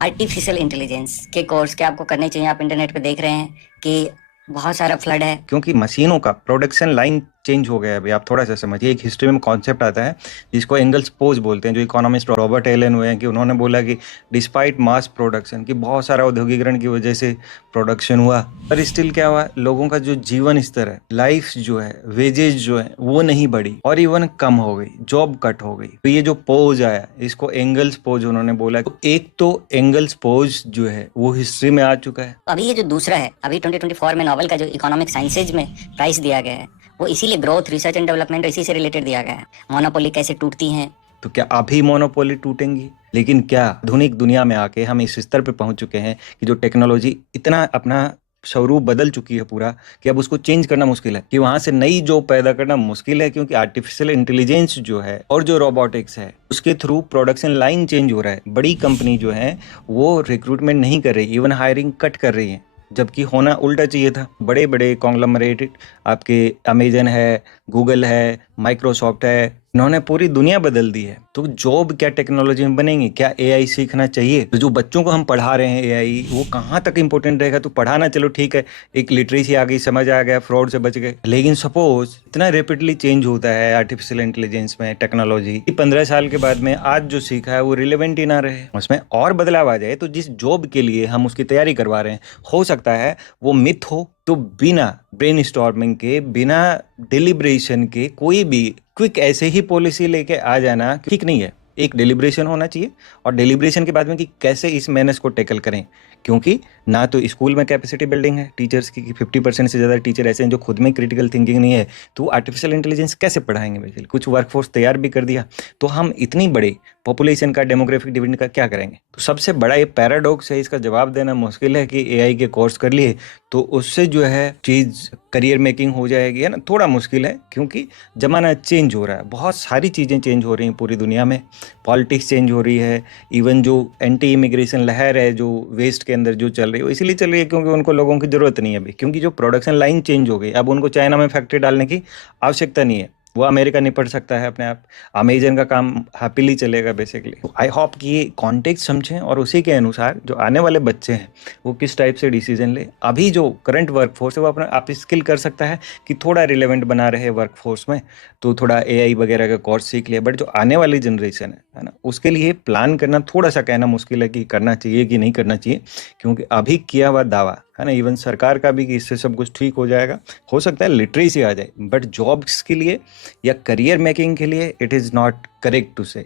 Artificial intelligence के course के आपको करने चाहिए। आप इंटरनेट पे देख रहे हैं कि बहुत सारा फ्लड है। क्योंकि मशीनों का प्रोडक्शन लाइन चेंज हो गया है। अभी आप थोड़ा सा समझिए, एक हिस्ट्री में कॉन्सेप्ट आता है जिसको एंगल्स पोज बोलते हैं, जो इकोनॉमिस्ट रॉबर्ट एलन हुए हैं, कि उन्होंने बोला कि डिस्पाइट मास प्रोडक्शन, कि बहुत सारा औद्योगिकरण की वजह से प्रोडक्शन हुआ, पर स्टिल क्या हुआ, लोगों का जो जीवन स्तर है, लाइफ जो है, वेजेज जो है, वो नहीं बढ़ी और इवन कम हो गई, जॉब कट हो गई। तो ये जो पोज आया, इसको एंगल्स पोज उन्होंने बोला। तो एक तो एंगल्स पोज जो है वो हिस्ट्री में आ चुका है। तो अभी ये जो दूसरा है, अभी 2024 में नोबेल का जो इकोनॉमिक साइंसेज में प्राइस दिया गया है, वो इसीलिए ग्रोथ, रिसर्च एंड डेवलपमेंट इसी से रिलेटेड दिया गया है। मोनोपोली कैसे टूटती हैं। तो क्या अभी मोनोपोली टूटेंगी? लेकिन क्या आधुनिक दुनिया में आके हम इस स्तर पे पहुंच चुके हैं कि जो टेक्नोलॉजी इतना अपना स्वरूप बदल चुकी है पूरा, कि अब उसको चेंज करना मुश्किल है, कि वहां से नई जॉब पैदा करना मुश्किल है, क्योंकि आर्टिफिशियल इंटेलिजेंस जो है और जो रोबोटिक्स है उसके थ्रू प्रोडक्शन लाइन चेंज हो रहा है। बड़ी कंपनी जो है वो रिक्रूटमेंट नहीं कर रही, इवन हायरिंग कट कर रही है, जबकि होना उल्टा चाहिए था। बड़े बड़े कॉन्ग्लोमरेट आपके अमेजन है, गूगल है, माइक्रोसॉफ्ट है, इन्होंने पूरी दुनिया बदल दी है। तो जॉब क्या टेक्नोलॉजी में बनेंगी? क्या एआई सीखना चाहिए? तो जो बच्चों को हम पढ़ा रहे हैं एआई, वो कहाँ तक इंपॉर्टेंट रहेगा? तो पढ़ाना चलो ठीक है, एक लिटरेसी आ गई, समझ आ गया, फ्रॉड से बच गए। लेकिन सपोज इतना रेपिडली चेंज होता है आर्टिफिशियल इंटेलिजेंस में टेक्नोलॉजी, 15 साल के बाद में आज जो सीखा है वो रिलेवेंट ही ना रहे, उसमें और बदलाव आ जाए। तो जिस जॉब के लिए हम उसकी तैयारी करवा रहे हैं, हो सकता है वो मिथ हो। तो बिना ब्रेन स्टॉर्मिंग के, बिना डिलिब्रेशन के कोई भी क्विक ऐसे ही पॉलिसी लेके आ जाना ठीक नहीं है। एक डिलिब्रेशन होना चाहिए, और डिलिब्रेशन के बाद में कि कैसे इस मेहनत को टैकल करें। क्योंकि ना तो स्कूल में कैपेसिटी बिल्डिंग है टीचर्स की, कि 50% से ज़्यादा टीचर ऐसे हैं जो खुद में क्रिटिकल थिंकिंग नहीं है, तो आर्टिफिशियल इंटेलिजेंस कैसे पढ़ाएंगे? बेसिकली कुछ वर्कफोर्स तैयार भी कर दिया, तो हम इतनी बड़ी पॉपुलेशन का, डेमोग्राफिक डिविडेंड का क्या करेंगे? तो सबसे बड़ा ये पैराडॉक्स है, इसका जवाब देना मुश्किल है कि एआई के कोर्स कर लिए तो उससे जो है चीज़ करियर मेकिंग हो जाएगी, है ना, थोड़ा मुश्किल है। क्योंकि ज़माना चेंज हो रहा है, बहुत सारी चीज़ें चेंज हो रही हैं पूरी दुनिया में, पॉलिटिक्स चेंज हो रही है, इवन जो एंटी इमिग्रेशन लहर है जो वेस्ट के अंदर जो चल रही है, वो इसीलिए चल रही है क्योंकि उनको लोगों की ज़रूरत नहीं है अभी, क्योंकि जो प्रोडक्शन लाइन चेंज हो गई, अब उनको चाइना में फैक्ट्री डालने की आवश्यकता नहीं है, वो अमेरिका निपट सकता है अपने आप। अमेजन का काम हैप्पीली चलेगा बेसिकली। आई होप कि ये कॉन्टेक्स्ट समझें और उसी के अनुसार जो आने वाले बच्चे हैं वो किस टाइप से डिसीजन ले। अभी जो करंट वर्कफोर्स है वो अपना आप स्किल कर सकता है कि थोड़ा रिलेवेंट बना रहे वर्कफोर्स में, तो थोड़ा एआई वगैरह का कोर्स सीख लिया। बट जो आने वाली जनरेशन है ना, उसके लिए प्लान करना थोड़ा सा कहना मुश्किल है कि करना चाहिए कि नहीं करना चाहिए, क्योंकि अभी किया हुआ दावा है ना, इवन सरकार का भी, कि इससे सब कुछ ठीक हो जाएगा, हो सकता है लिटरेसी आ जाए, बट जॉब्स के लिए या करियर मेकिंग के लिए it is not correct to से।